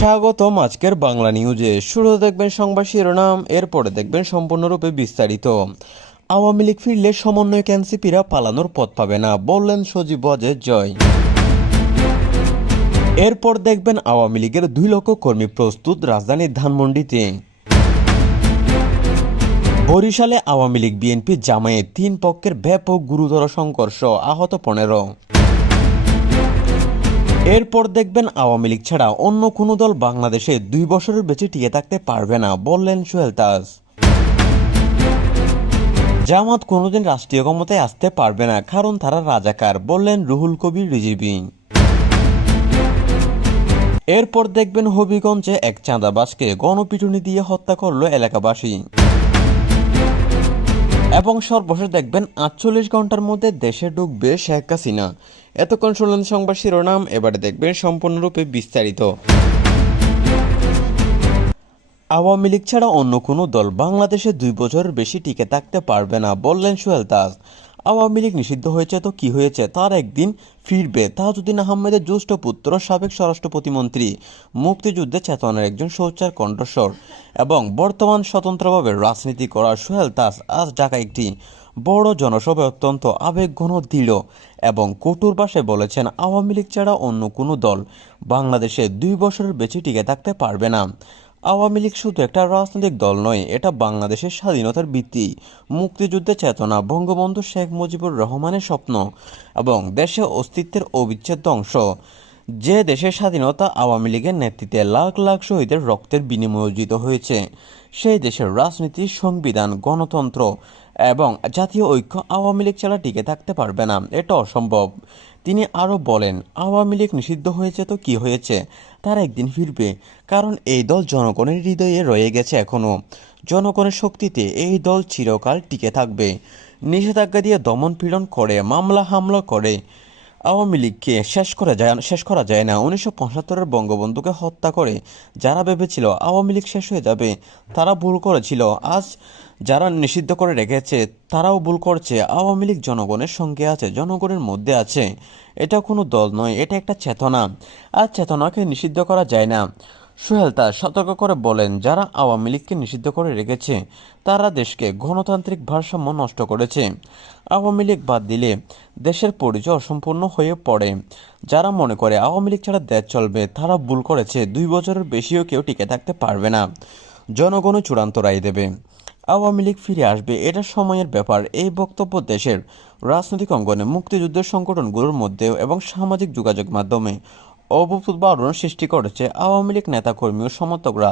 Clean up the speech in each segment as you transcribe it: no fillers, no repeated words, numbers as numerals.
স্বাগতম আজকের বাংলা নিউজে। শুরুতে দেখবেন সংবাদ শিরোনাম, এরপরে দেখবেন সম্পূর্ণরূপে বিস্তারিত। আওয়ামী লীগ ফিরলে সমন্বয়ক এনসিপিরা পালানোর পথ পাবে না, বললেন সজীব ওয়াজেদ জয়। এরপর দেখবেন আওয়ামী লীগের 2 লক্ষ কর্মী প্রস্তুত রাজধানীর ধানমন্ডিতে। বরিশালে আওয়ামী লীগ বিএনপি জামায়াত 3 পক্ষের ব্যাপক গুরুতর সংঘর্ষ, আহত 15। এরপর দেখবেন আওয়ামী লীগ ছাড়া অন্য কোনো দল বাংলাদেশে 2 বছরের বেশি টিকে থাকতে পারবে না, বললেন সোহেল তাজ। জামাত কোনোদিন রাষ্ট্রীয় ক্ষমতায় আসতে পারবে না, কারণ তারা রাজাকার, বললেন রুহুল কবির রিজভী। এরপর দেখবেন হবিগঞ্জে এক চাঁদাবাজকে গণপিটুনি দিয়ে হত্যা করল এলাকাবাসী। এবং সর্বশেষ দেখবেন 48 ঘন্টার মধ্যে দেশে ঢুকবে শেখ হাসিনা। এতক্ষণ শুনলেন সংবাদ শিরোনাম, এবারে দেখবেন সম্পূর্ণরূপে বিস্তারিত। আওয়ামী লীগ ছাড়া অন্য কোনো দল বাংলাদেশে 2 বছরের বেশি টিকে থাকতে পারবে না, বললেন সোহেল তাজ। আওয়ামী লীগ নিষিদ্ধ হয়েছে তো কি হয়েছে, তার একদিন ফিরবে। তাজউদ্দিন আহমেদের জ্যেষ্ঠ পুত্র, সাবেক স্বরাষ্ট্র প্রতিমন্ত্রী, মুক্তিযুদ্ধে চেতনার একজন সোচ্চার কণ্ঠস্বর এবং বর্তমান স্বতন্ত্রভাবে রাজনীতি করা সোহেল তাজ আজ ঢাকায় একটি বড় জনসভায় অত্যন্ত আবেগঘন, দৃঢ় এবং কঠোর ভাষায় বলেছেন, আওয়ামী লীগ ছাড়া অন্য কোনো দল বাংলাদেশে 2 বছরের বেশি টিকে থাকতে পারবে না। আওয়ামী লীগ শুধু একটা রাজনৈতিক দল নয়, এটা বাংলাদেশের স্বাধীনতার ভিত্তি, মুক্তিযুদ্ধের চেতনা, বঙ্গবন্ধু শেখ মুজিবুর রহমানের স্বপ্ন এবং দেশের অস্তিত্বের অবিচ্ছেদ্য অংশ। যে দেশের স্বাধীনতা আওয়ামী লীগের নেতৃত্বে লাখ লাখ শহীদের রক্তের বিনিময়ে অর্জিত হয়েছে, সেই দেশের রাজনীতি, সংবিধান, গণতন্ত্র এবং জাতীয় ঐক্য আওয়ামী লীগ ছাড়া টিকে থাকতে পারবে না, এটা অসম্ভব। তিনি আরও বলেন, আওয়ামী লীগ নিষিদ্ধ হয়েছে তো কি হয়েছে, তার একদিন ফিরবে, কারণ এই দল জনগণের হৃদয়ে রয়ে গেছে এখনও। জনগণের শক্তিতে এই দল চিরকাল টিকে থাকবে। নিষেধাজ্ঞা দিয়ে দমন পীড়ন করে, মামলা হামলা করে আওয়ামী লীগকে শেষ করা যায় না। 1975-এর বঙ্গবন্ধুকে হত্যা করে যারা ভেবেছিল আওয়ামী লীগ শেষ হয়ে যাবে, তারা ভুল করেছিল। আজ যারা নিষিদ্ধ করে রেখেছে তারাও ভুল করছে। আওয়ামী লীগ জনগণের সঙ্গে আছে, জনগণের মধ্যে আছে। এটা কোনো দল নয়, এটা একটা চেতনা। আর চেতনাকে নিষিদ্ধ করা যায় না। সোহেল তাজ সতর্ক করে বলেন, যারা আওয়ামী লীগকে নিষিদ্ধ করে রেখেছে তারা দেশকে গণতান্ত্রিক ভারসাম্য নষ্ট করেছে। আওয়ামী লীগ বাদ দিলে দেশের পরিচয় অসম্পূর্ণ হয়ে পড়ে। যারা মনে করে আওয়ামী লীগ ছাড়া দেশ চলবে, তারা ভুল করেছে। 2 বছরের বেশিও কেউ টিকে থাকতে পারবে না। জনগণও চূড়ান্ত রায় দেবে। আওয়ামী লীগ ফিরে আসবে, এটা সময়ের ব্যাপার। এই বক্তব্য দেশের রাজনৈতিক অঙ্গনে, মুক্তিযুদ্ধের সংগঠনগুলোর মধ্যে এবং সামাজিক যোগাযোগ মাধ্যমে অভূতপূর্ব আলোড়ন সৃষ্টি করেছে। আওয়ামী লীগ নেতাকর্মী ও সমর্থকরা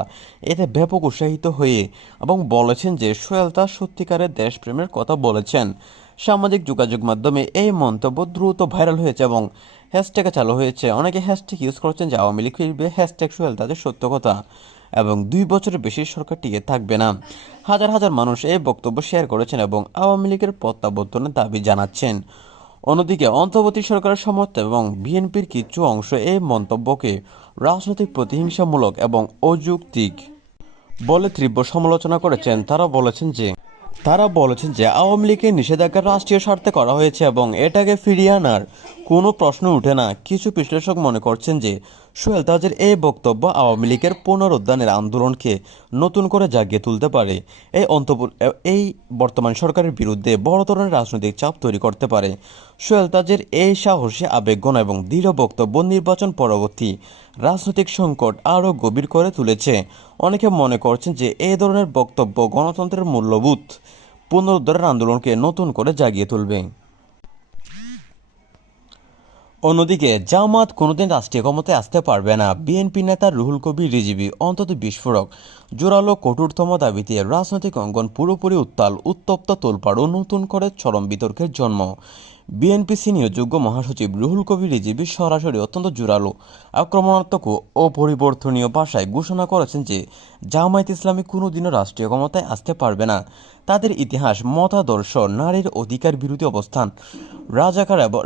এতে ব্যাপক উৎসাহিত হয়ে এবং বলেছেন যে সোহেল তাজ সত্যিকারের দেশপ্রেমের কথা বলেছেন। সামাজিক যোগাযোগ মাধ্যমে এই মন্তব্য দ্রুত ভাইরাল হয়েছে এবং হ্যাশট্যাগে চালু হয়েছে। অনেকে হ্যাশট্যাগ ইউজ করছেন যে আওয়ামী লীগ ফিরবে, হ্যাশট্যাগ সোহেল তাজের সত্য কথা, এবং 2 বছরের বেশি সরকার টিকে থাকবে না। হাজার হাজার মানুষ এই বক্তব্য শেয়ার করেছেন এবং আওয়ামী লীগের প্রত্যাবর্তনের দাবি জানাচ্ছেন। অন্যদিকে অন্তর্বর্তী সরকারের সমর্থক এবং বিএনপির কিছু অংশ এই মন্তব্যকে রাজনৈতিক প্রতিহিংসামূলক এবং অযৌক্তিক বলে তীব্র সমালোচনা করেছেন। তারা বলেছেন যে আওয়ামী লীগের নিষেধাজ্ঞা রাষ্ট্রীয় স্বার্থে করা হয়েছে এবং এটাকে ফিরিয়ে আনার কোনো প্রশ্ন ওঠে না। কিছু বিশ্লেষক মনে করছেন যে সোহেল তাজের এই বক্তব্য আওয়ামী লীগের পুনরুদ্ধানের আন্দোলনকে নতুন করে জাগিয়ে তুলতে পারে। এই বর্তমান সরকারের বিরুদ্ধে বড় ধরনের রাজনৈতিক চাপ তৈরি করতে পারে। সোহেল তাজের এই সাহসী, আবেগঘন এবং দৃঢ় বক্তব্য নির্বাচন পরবর্তী রাজনৈতিক সংকট আরও গভীর করে তুলেছে। অনেকে মনে করছেন যে এই ধরনের বক্তব্য গণতন্ত্রের মূল্যবোধ পুনরুদ্ধারের আন্দোলনকে নতুন করে জাগিয়ে তুলবে। অন্যদিকে জামাত কোনোদিন রাষ্ট্রীয় ক্ষমতায় আসতে পারবে না, বিএনপি নেতা রুহুল কবির রিজভী। অন্তত বিস্ফোরক, জোরালো, কঠোরতম দাবিতে রাজনৈতিক অঙ্গন পুরোপুরি উত্তপ্ত, তোলপাড় ও নতুন করে চরম বিতর্কের জন্ম। বিএনপি সিনিয়র যুগ্ম মহাসচিব রুহুল কবির রিজভী সরাসরি, অত্যন্ত জোরালো, আক্রমণাত্মক ও অপরিবর্তনীয় ভাষায় ঘোষণা করেছেন যে জামায়াত ইসলামী কোনোদিনও রাষ্ট্রীয় ক্ষমতায় আসতে পারবে না। তাদের ইতিহাস, মতাদর্শ, নারীর অধিকার বিরোধী অবস্থান,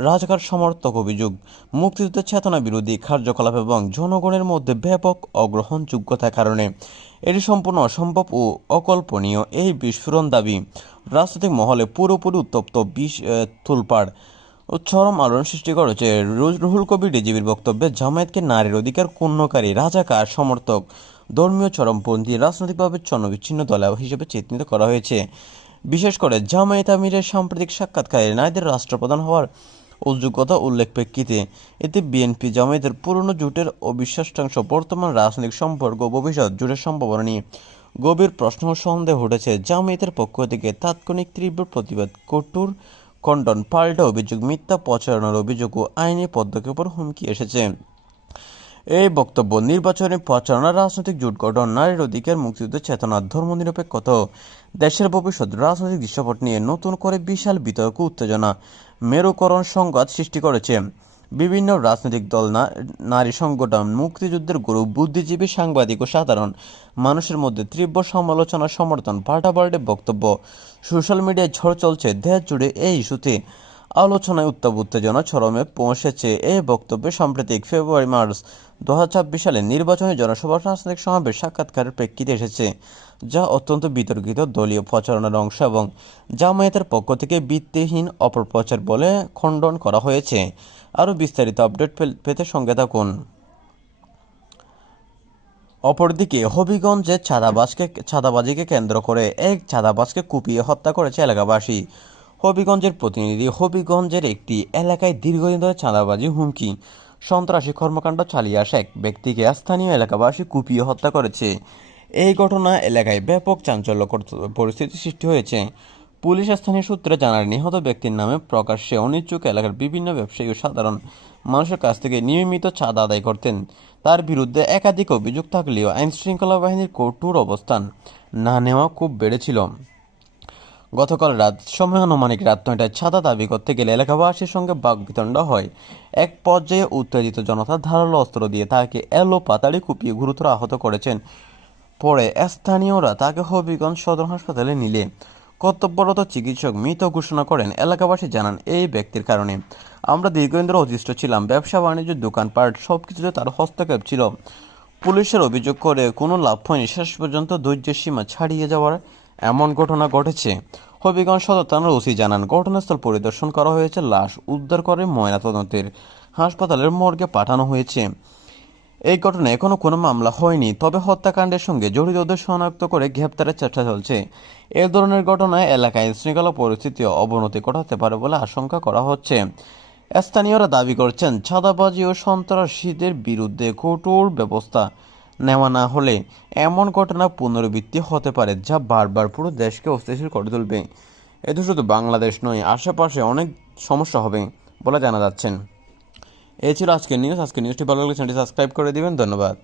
রাজাকার সমর্থক অভিযোগ, মুক্তিযুদ্ধের চেতনা বিরোধী কার্যকলাপ এবং জনগণের মধ্যে ব্যাপক অগ্রহণযোগ্যতার কারণে এটি সম্পূর্ণ অসম্ভব ও অকল্পনীয়। এই বিস্ফোরণ দাবি রাজনৈতিক মহলে পুরোপুরি উত্তপ্ত, তোলপাড় চরম আলোড়ন সৃষ্টি করেছে রুহুল কবির রিজভীর বক্তব্যে জামায়াতকে নারীর অধিকার ক্ষুণ্ণকারী রাজাকার সমর্থক ধর্মীয় চরমপন্থী রাজনৈতিকভাবে চন্নবিচ্ছিন্ন দল হিসেবে চিহ্নিত করা হয়েছে। বিশেষ করে জামায়াত আমিরের সাম্প্রতিক সাক্ষাৎকারে নারীদের রাষ্ট্রপ্রধান হওয়ার অযোগ্যতা উল্লেখ প্রেক্ষিতে এতে বিএনপি জামায়াতের পুরনো জোটের অবিশ্বাসাংশ বর্তমান রাজনৈতিক সম্পর্ক ও ভবিষ্যৎ জোটের সম্ভাবনা নিয়ে গভীর প্রশ্ন ও সন্দেহ উঠেছে। জামায়াতের পক্ষ থেকে তাৎক্ষণিক তীব্র প্রতিবাদ, কঠোর খণ্ডন, পাল্টা অভিযোগ, মিথ্যা প্রচারণার অভিযোগ ও আইনি পদক্ষেপের হুমকি এসেছে। এই বক্তব্য নির্বাচনী প্রচারণা, রাজনৈতিক জোট গঠন, নারীর অধিকার, মুক্তিযুদ্ধের চেতনা, ধর্মনিরপেক্ষতা, দেশের ভবিষ্যৎ রাজনৈতিক দৃশ্যপট নিয়ে নতুন করে বিশাল বিতর্ক, উত্তেজনা, মেরুকরণ, সংঘাত সৃষ্টি করেছে। বিভিন্ন রাজনৈতিক দল, নারী সংগঠন, মুক্তিযুদ্ধের গ্রুপ, বুদ্ধিজীবী, সাংবাদিক ও সাধারণ মানুষের মধ্যে তীব্র সমালোচনা, সমর্থন, পাল্টাপাল্টে বক্তব্য, সোশ্যাল মিডিয়ায় ঝড় চলছে। দেশ জুড়ে এই ইস্যুতে আলোচনায় উত্তাপ উত্তেজনা চরমে পৌঁছেছে। এই বক্তব্যে সাম্প্রতিক ফেব্রুয়ারি-মার্চ 2026 সালে নির্বাচনী জনসভা, রাজনৈতিক সমাবেশ, সাক্ষাৎকারের প্রেক্ষিতে এসেছে, যা অত্যন্ত বিতর্কিত দলীয় প্রচারণার অংশ এবং জামায়াতের পক্ষ থেকে ভিত্তিহীন অপপ্রচার বলে খণ্ডন করা হয়েছে। আরও বিস্তারিত আপডেট পেতে সঙ্গে থাকুন। অপরদিকে হবিগঞ্জে চাঁদাবাজিকে কেন্দ্র করে এক চাঁদাবাজকে কুপিয়ে হত্যা করেছে এলাকাবাসী। হবিগঞ্জের প্রতিনিধি। হবিগঞ্জের একটি এলাকায় দীর্ঘদিন ধরে চাঁদাবাজি, হুমকি, সন্ত্রাসী কর্মকাণ্ড চালিয়ে আসা এক ব্যক্তিকে স্থানীয় এলাকাবাসী কুপিয়ে হত্যা করেছে। এই ঘটনা এলাকায় ব্যাপক চাঞ্চল্যকর পরিস্থিতি সৃষ্টি হয়েছে। পুলিশ স্থানীয় সূত্রে জানায়, নিহত ব্যক্তির নামে প্রকাশ্যে অনিচ্ছুক এলাকার বিভিন্ন ব্যবসায়ী ও সাধারণ মানুষের কাছ থেকে নিয়মিত চাঁদা আদায় করতেন। তার বিরুদ্ধে একাধিক অভিযোগ থাকলেও আইনশৃঙ্খলা বাহিনীর কঠোর অবস্থান না নেওয়া খুব বেড়েছিল। গতকাল রাত সময় আনুমানিক রাত 9টায় চাঁদা দাবি করতে গেলে এলাকাবাসীর সঙ্গে বাকবিতণ্ড হয়। এক পর্যায়ে উত্তেজিত জনতা ধারালো অস্ত্র দিয়ে তাকে পাতাড়ি কুপিয়ে গুরুতর আহত করেছেন। পরে স্থানীয়রা তাকে হবিগঞ্জ সদর হাসপাতালে নিলে কর্তব্যরত চিকিৎসক মৃত ঘোষণা করেন। এলাকাবাসী জানান, এই ব্যক্তির কারণে আমরা দীর্ঘদিন ধরে অতিষ্ঠ ছিলাম। ব্যবসা বাণিজ্য, দোকানপাট সবকিছুতে তার হস্তক্ষেপ ছিল। পুলিশের অভিযোগ করে কোনো লাভ হয়নি। শেষ পর্যন্ত ধৈর্যের সীমা ছাড়িয়ে যাওয়ার এমন ঘটনা ঘটেছে। হবিগঞ্জ সদর থানার ওসি জানান, ঘটনাস্থল পরিদর্শন করা হয়েছে, লাশ উদ্ধার করে ময়নাতদন্তের হাসপাতালের মর্গে পাঠানো হয়েছে। এই ঘটনায় এখনও কোনো মামলা হয়নি, তবে হত্যাকাণ্ডের সঙ্গে জড়িতদের শনাক্ত করে গ্রেপ্তারের চেষ্টা চলছে। এ ধরনের ঘটনায় এলাকায় শৃঙ্খলা পরিস্থিতি অবনতি ঘটাতে পারে বলে আশঙ্কা করা হচ্ছে। স্থানীয়রা দাবি করছেন, চাঁদাবাজি ও সন্ত্রাসীদের বিরুদ্ধে কঠোর ব্যবস্থা নেওয়া না হলে এমন ঘটনা পুনরাবৃত্তি হতে পারে, যা বারবার পুরো দেশকে অস্থিতিশীল করে তুলবে। এতে শুধু বাংলাদেশ নয়, আশেপাশে অনেক সমস্যা হবে বলে জানা যাচ্ছেন। এই ছিল আজকের নিউজ। আজকের নিউজটি ভালো লাগলে চ্যানেলটি সাবস্ক্রাইব করে দিবেন। ধন্যবাদ।